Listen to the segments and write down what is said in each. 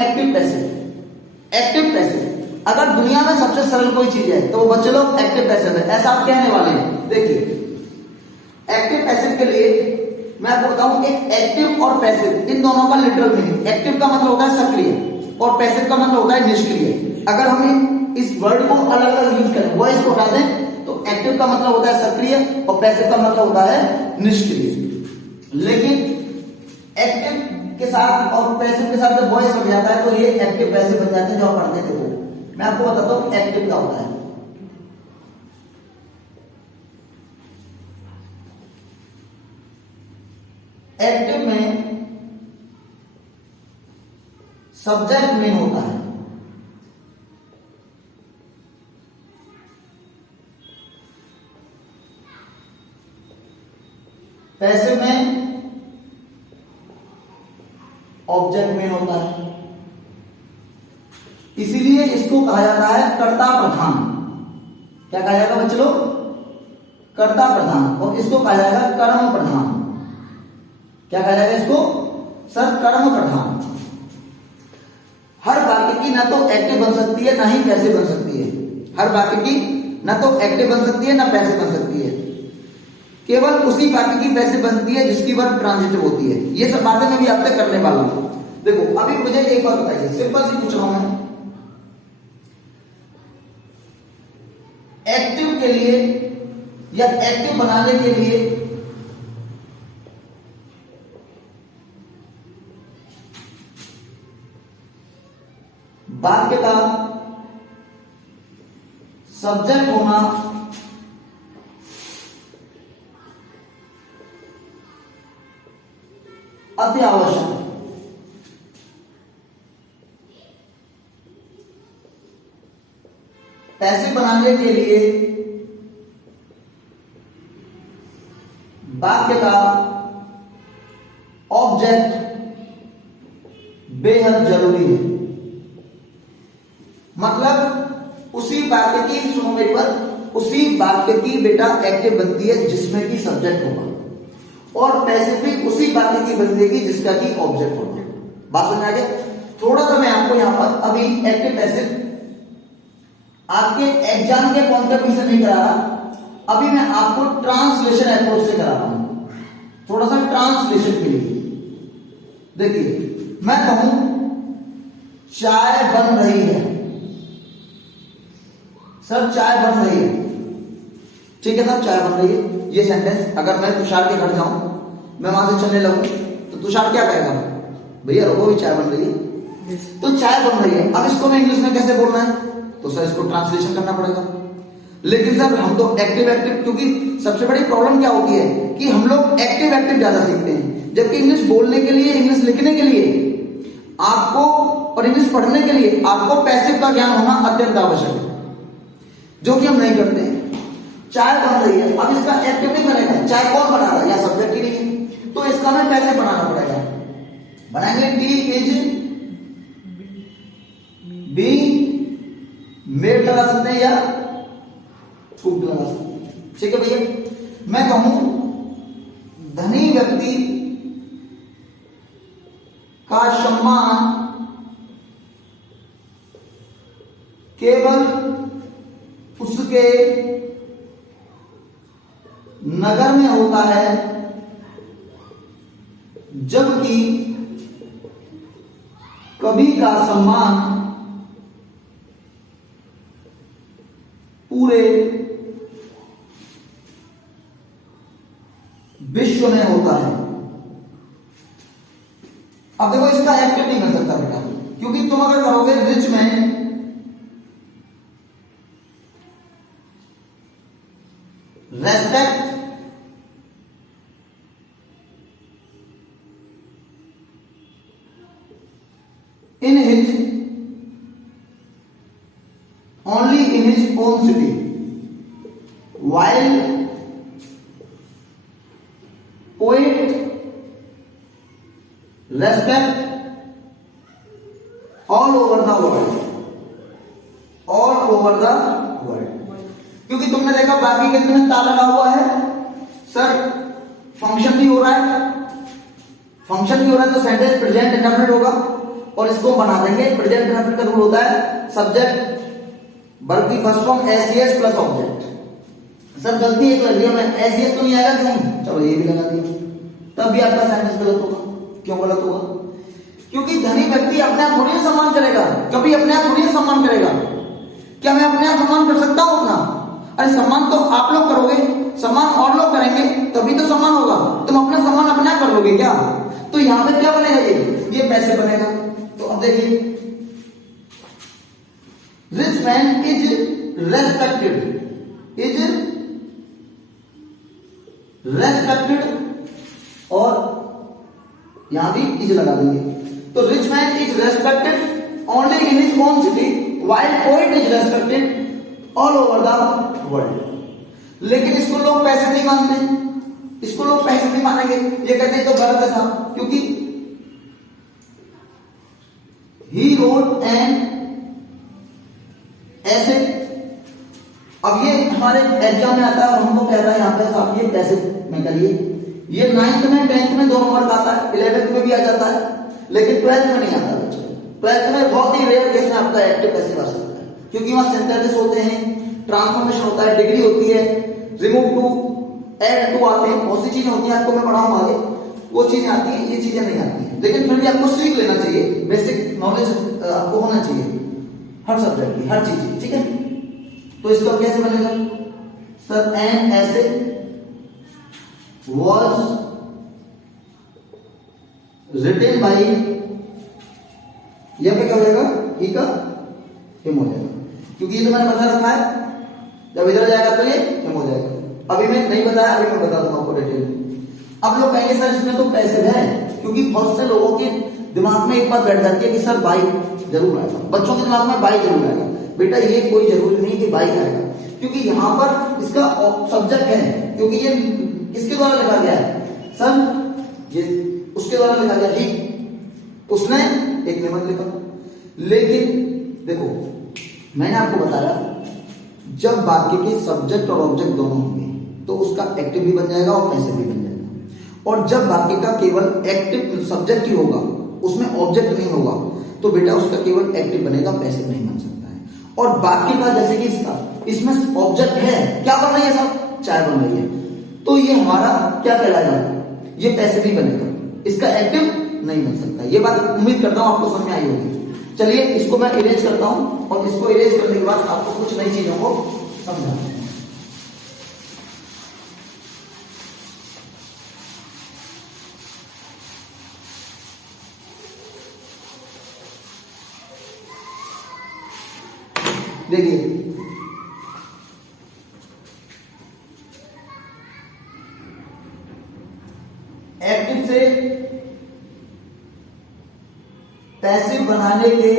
Active passive. Active passive अगर दुनिया में सबसे सरल कोई चीज है तो वो बच्चे लोग एक्टिव पैसिव है, ऐसा आप कहने वाले हैं। देखिए एक्टिव पैसिव के लिए मैं आपको बताऊं एक एक्टिव और पैसिव इन दोनों का लिटरल मीनिंग, एक्टिव का मतलब होता है सक्रिय और पैसिव का मतलब होता है निष्क्रिय। अगर हम इस वर्ड को अलग अलग यूज करें, वॉइस को हटा दें तो एक्टिव का मतलब होता है सक्रिय और पैसिव का मतलब होता है निष्क्रिय। लेकिन एक्टिव के साथ और पैसिव के साथ जब वॉइस लग जाता है तो ये एक्टिव पैसिव बन जाते हैं। जो आप पढ़ते थे वो मैं आपको बताता हूं एक्टिव क्या होता है। एक्टिव में सब्जेक्ट मेन होता है, पैसिव में ऑब्जेक्ट मेन होता है। इसीलिए इसको कहा जाता है कर्ता प्रधान। क्या कहा जाएगा बच्चों? कर्ता प्रधान। और इसको कहा जाएगा कर्म प्रधान। क्या कहा जाएगा इसको? सर कर्म प्रधान। हर वाक्य की ना तो एक्टिव बन सकती है ना ही पैसिव बन सकती है। हर वाक्य की ना तो एक्टिव बन सकती है ना पैसिव बन सकती है। केवल उसी वाक्य की पैसिव बनती है जिसकी वर्ब ट्रांजिटिव होती है। ये सब बातें मैं भी आपसे करने वाला हूं। देखो अभी मुझे एक बात बताइए, सिंपल सी पूछ रहा हूं मैं, एक्टिव के लिए या एक्टिव बनाने के लिए वाक्य का सब्जेक्ट होना अति आवश्यक है। पैसिव बनाने के लिए वाक्य का ऑब्जेक्ट बेहद जरूरी है। मतलब उसी वाक्य की, सुनो मेरी बात, उसी वाक्य की बेटा एक्टिव बनती है जिसमें की सब्जेक्ट होगा और पैसिव भी उसी वाक्य की बनेगी जिसका की ऑब्जेक्ट होगा। बात समझ आ गया? थोड़ा सा मैं आपको यहां पर अभी एक्टिव पैसिव आपके एग्जाम के पॉइंट ऑफ व्यू से नहीं करा रहा, अभी मैं आपको ट्रांसलेशन अप्रोच से करा रहा हूं। थोड़ा सा ट्रांसलेशन के लिए देखिए, मैं कहूं चाय बन रही है, सर चाय बन रही है, ठीक है सर चाय बन रही है। ये सेंटेंस अगर मैं तुषार के घर जाऊं, मैं वहां से चलने लगूं तो तुषार क्या कहेगा? भैया रुको भी चाय बन रही है। तो चाय बन रही है, अब इसको मैं इंग्लिश में कैसे बोलना है? तो सर इसको ट्रांसलेशन करना पड़ेगा। लेकिन सर हम तो एक्टिव एक्टिव, क्योंकि सबसे बड़ी प्रॉब्लम क्या होती है कि हम लोग एक्टिव एक्टिव ज्यादा सीखते हैं, जबकि इंग्लिश बोलने के लिए, इंग्लिश लिखने के लिए आपको और इंग्लिश पढ़ने के लिए आपको पैसिव का ज्ञान होना अत्यंत आवश्यक है, जो कि हम नहीं करते हैं। चाय बन रही है, अब इसका एक्टिव नहीं बनेगा, चाय कौन बना रहा है? या सब्जेक्ट ही नहीं है, तो इसका हमें पैसिव बनाना पड़ेगा। बनाएंगे टी इज बी मेड लगा सकते हैं या कुक लगा सकते हैं, ठीक है भैया। मैं कहूं धनी व्यक्ति का सम्मान केवल उसके नगर में होता है, जबकि कवि का सम्मान पूरे विश्व में होता है। अब देखो इसका एक्टिव नहीं कर सकता बेटा, क्योंकि तुम अगर कहोगे rich man respect in his only in his own city, while poet respect all over the world, all over the world। क्योंकि तुमने देखा बाकी के में ता लगा हुआ है, सर फंक्शन भी हो रहा है, फंक्शन भी हो रहा है तो सेंटेंस प्रेजेंट इंडेफिनिट होगा, और इसको बना देंगे। प्रेजेंट परफेक्ट का रूल होता है सब्जेक्ट वर्ब की first form SES plus object. Sir गलती एक लग रही है, मैं एसईएस तो नहीं आएगा कहीं, चलो ये भी लगा दिया, तब भी आपका सेंटेंस गलत होगा। क्यों गलत होगा? क्योंकि धनी व्यक्ति अपने आप थोड़ी सम्मान करेगा, कभी अपने आप थोड़ी सम्मान करेगा। क्या मैं अपने आप सम्मान कर सकता हूं अपना? अरे सम्मान तो आप लोग करोगे, सम्मान और लोग करेंगे तभी तो सम्मान होगा। तुम अपना सम्मान अपने आप कर लोगे क्या? तो यहां पे क्या बनेगा? ये पैसे बनेगा। तो अब देखिए, रिच मैन इज रेस्पेक्टेड और यहां भी इज लगा देंगे। तो rich man is respected only in his own city while poet is respected all over the world. लेकिन इसको लोग पैसे नहीं मानते, इसको लोग पैसे नहीं मानेंगे, ये कहते हैं तो गलत है साहब, क्योंकि ही रोड एंड ऐसे। अब ये हमारे एग्जाम में आता है और हमको कहता है यहाँ पे साहब ये पैसे में करिए। ये 9th में 10th में 2 नंबर का आता है, 11th में भी आ जाता है, लेकिन 12th में नहीं आता बच्चों। 12th में बहुत ही रेयर केस में आपका एक्टिव पैसे आ सकता है, क्योंकि वहां सेंटेंसेस होते हैं, ट्रांसफॉर्मेशन होता है, डिग्री होती है, रिमूव टू, ऐड टू आते हैं, बहुत सी चीजें होती हैं, आपको मैं पढ़ाऊंगा आगे, वो चीजें आती हैं, ये चीजें नहीं आती हैं। लेकिन फिर भी आपको सीख लेना चाहिए, बेसिक नॉलेज आपको होना चाहिए हर सब्जेक्ट की, हर चीज, ठीक है। तो इसका कैसे बनेगा? सर एन ऐसे was written by, यह पे क्या हो जाएगा? ही का हिम हो जाएगा, क्योंकि ये तो मैंने बता रखा है, जब इधर जाएगा तो ये हिम हो जाएगा। अभी मैं नहीं बताया, अभी मैं बता दूंगा आपको डिटेल। अब लोग कहेंगे सर इसमें तो पैसे है, क्योंकि बहुत से लोगों के दिमाग में एक बात बैठ जाती है कि सर बाई जरूर आएगा, बच्चों के दिमाग में बाई जरूर आएगा। बेटा ये कोई जरूरी नहीं कि बाई आएगा, क्योंकि यहां पर इसका सब्जेक्ट है, क्योंकि ये किसके द्वारा लिखा गया है? सर ये उसके द्वारा लिखा गया, ठीक, उसने एक निबंध लिखा। लेकिन देखो मैंने आपको बताया जब वाक्य के सब्जेक्ट और ऑब्जेक्ट दोनों होंगे तो उसका एक्टिव भी बन जाएगा और पैसिव भी बन जाएगा। और जब वाक्य का केवल एक्टिव सब्जेक्ट ही होगा, उसमें ऑब्जेक्ट नहीं होगा, तो बेटा उसका केवल एक्टिव बनेगा, पैसिव नहीं बन सकता है। और वाक्य का जैसे कि इसका, इसमें ऑब्जेक्ट है, क्या बन रही है साहब? चाय बन रही है, तो ये हमारा क्या कहलाएगा? ये पैसिव ही बनेगा, इसका एक्टिव नहीं बन सकता। ये बात उम्मीद करता हूं आपको समझ में आई होगी। चलिए इसको मैं इरेज करता हूं और इसको इरेज करने के बाद आपको कुछ नई चीजों को समझाता हूं। देखिए एक्टिव से पैसिव बनाने के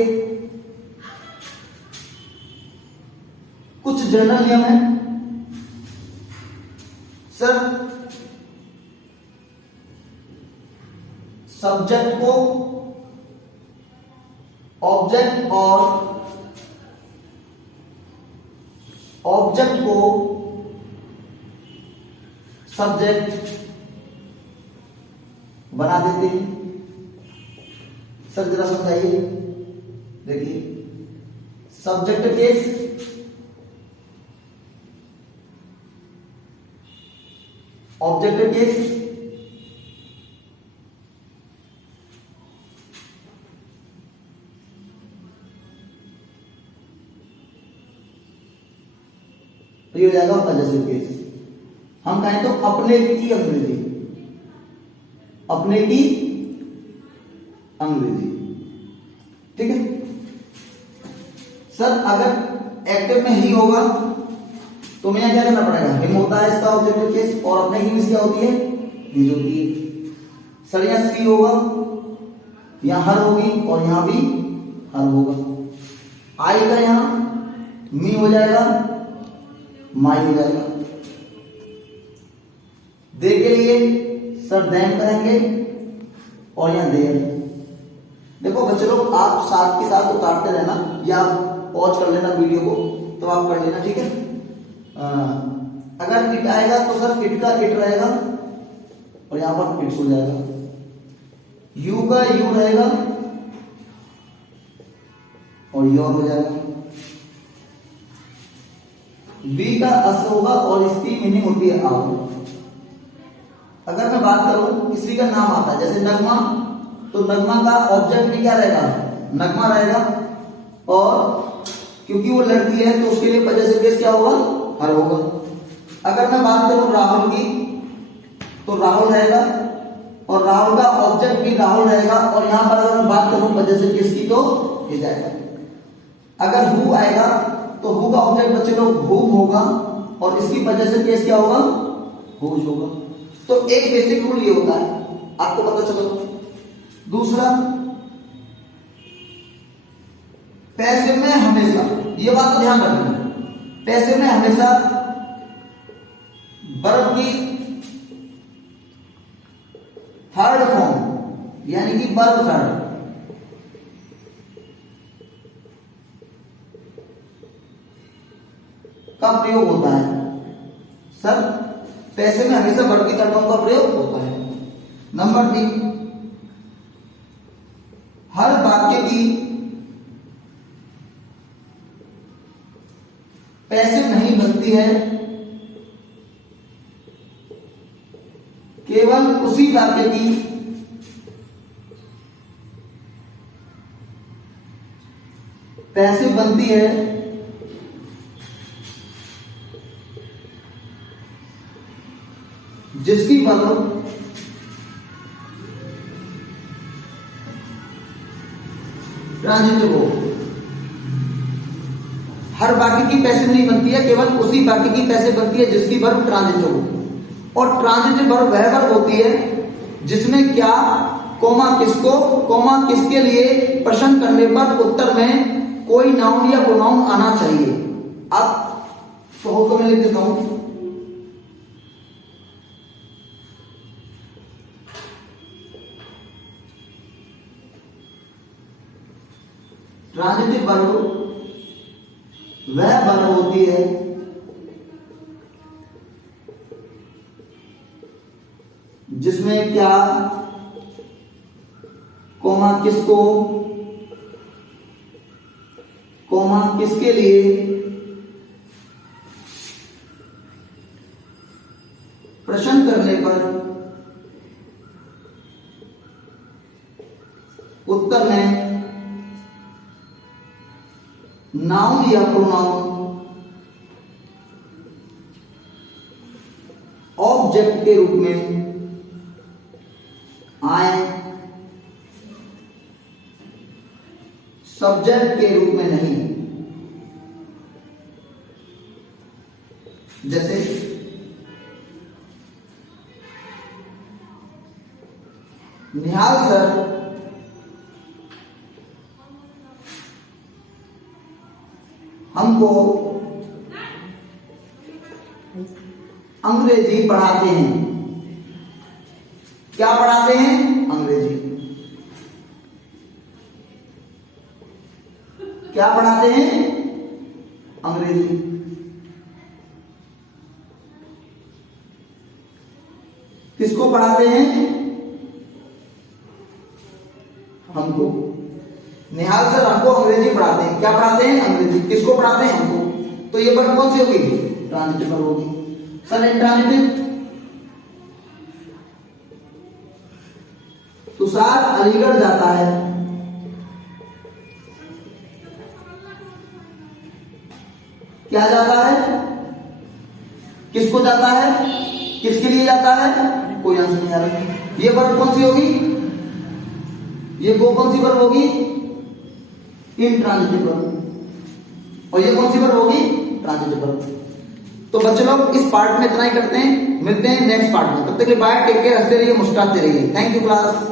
कुछ जनरल नियम है। सर सब्जेक्ट को ऑब्जेक्ट और ऑब्जेक्ट को सब्जेक्ट बना देते हैं। सर जरा समझाइए। देखिए सब्जेक्ट केस, ऑब्जेक्ट केस, तो ये हो जाएगा पॉजिटिव केस। हम कहें तो अपने की अंग्रेजी, अपने की अंग्रेजी, ठीक है। सर अगर एक्टिव में ही होगा तो मैं क्या करना पड़ेगा? हिम होता है इसका ऑब्जेक्टिव केस, और अपने की क्या होती है? हिज होती है। सर यहां सी होगा, यहां हर होगी और यहां भी हर होगा। आई का यहां मी हो जाएगा, माई हो जाएगा। दे के लिए सर देन करेंगे और यहां देर। देखो बच्चे लोग आप साथ के साथ उतारते रहना या पॉज कर लेना वीडियो को, तो आप कर लेना, ठीक है। अगर इट आएगा तो सर इट का इट रहेगा और यहां पर इट्स हो जाएगा। यू का यू रहेगा और योर हो जाएगा। वी का अस होगा और इसकी मीनिंग होती है आउट। अगर मैं बात करूं किसी का नाम आता है जैसे नगमा, तो नगमा का ऑब्जेक्ट भी क्या रहेगा, नगमा रहेगा, और क्योंकि वो लड़की है तो उसके लिए वजह से केस क्या होगा, हर होगा। अगर मैं बात करूं राहुल की, तो राहुल रहेगा और राहुल का ऑब्जेक्ट भी राहुल रहेगा, और यहां पर अगर मैं बात करूं वजह से किसकी, तो ये जाएगा। अगर हु आएगा तो हु का ऑब्जेक्ट बच्चे लोग हुम होगा, और इसकी वजह से केस क्या होगा, हुज होगा। तो एक बेसिक रूल ये होता है, आपको पता चलो। दूसरा, पैसिव में हमेशा, ये बात तो ध्यान रखना, पैसिव में हमेशा वर्ब की थर्ड फॉर्म यानी कि वर्ब थर्ड का प्रयोग होता है। सर पैसे में हमेशा वर्ब की थर्ड फॉर्म का प्रयोग होता है। नंबर 3, हर वाक्य की पैसिव नहीं बनती है, केवल उसी वाक्य की पैसिव बनती है जिसकी वर्ब ट्रांजिटिव हो। हर वाक्य की पैसिव नहीं बनती है, केवल उसी वाक्य की पैसिव बनती है जिसकी वर्ब ट्रांजिटिव हो। और ट्रांजिटिव वर्ब वह वर्ब होती है जिसमें क्या, कोमा किसको, कोमा किसके लिए, प्रश्न करने पर उत्तर में कोई नाउन या प्रोनाउन आना चाहिए। अब कहो तो मैं लिख देता हूं, ट्रांजिटिव वर्ब वह वर्ब होती है जिसमें क्या, कोमा किसको, कोमा किसके लिए, प्रश्न करने पर उत्तर में नाउन या प्रोनाउन ऑब्जेक्ट के रूप में आए, सब्जेक्ट के रूप में नहीं। जैसे निहाल सर हमको अंग्रेजी पढ़ाते हैं। क्या पढ़ाते हैं, अंग्रेजी। क्या पढ़ाते हैं, अंग्रेजी। किसको पढ़ाते हैं, हमको। निहाल सर हमको अंग्रेजी पढ़ाते हैं। क्या पढ़ाते हैं, अंग्रेजी। किसको पढ़ाते हैं, हमको। तो ये वर्ब कौन सी होगी, ट्रांजिटिव वर्ब होगी। सर इंट्रांजिटिव, तुषार अलीगढ़ जाता है। क्या जाता है, किसको जाता है, किसके लिए जाता है, कोई आंसर नहीं आ रहा। ये वर्ब कौन सी होगी, ये वो कौन सी वर्ब होगी, इंट्रांजिटिव वर्ब। और ये कौन सी वर्ब होगी, ट्रांजिटिव वर्ब। तो बच्चों लोग इस पार्ट में इतना ही करते हैं, मिलते हैं नेक्स्ट पार्ट में। तब तक के लिए बाय, टेक केयर, हंसते रहिए, मुस्कुराते रहिए। Thank you class.